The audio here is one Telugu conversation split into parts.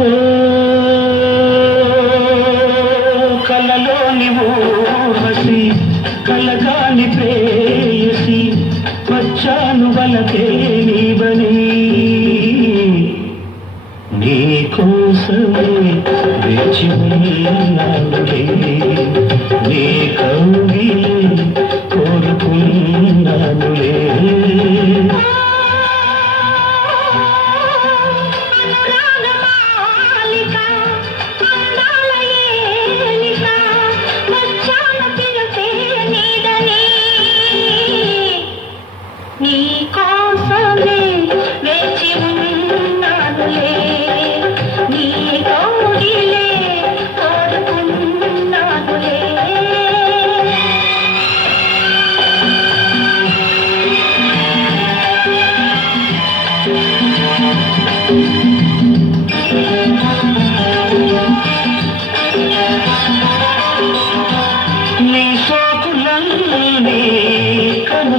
ఓ కలలోని ఊర్వశి కలగాని ప్రేయసి వచ్చాను వలకే నీవని. నీ కోసమే వేచి ఉన్నాను నీ కౌ నీ కోసమే వేచి ఉన్నానులే. నీ కౌగిలే కోరుకున్నానులే నీ సోకులన్నీ కను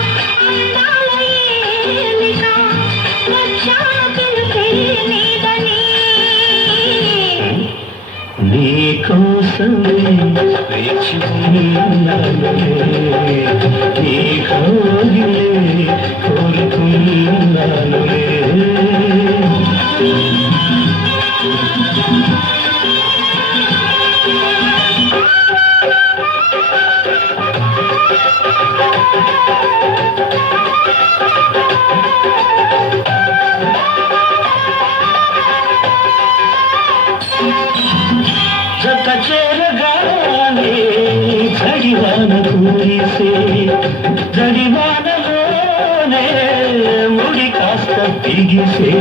నీ వేచి నీ కోగిలే కోరుకున్నానులే. చేరగానే జడివాన కూరిసే జడివానలోనే ముడి కాస్త బిగిసే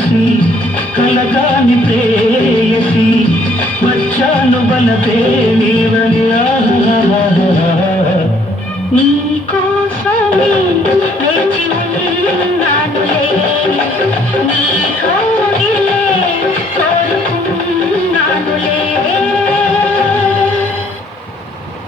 ఊర్వశి కలగాని ప్రేయసి వచ్చాను బలతే నీవని. ఆహా నీ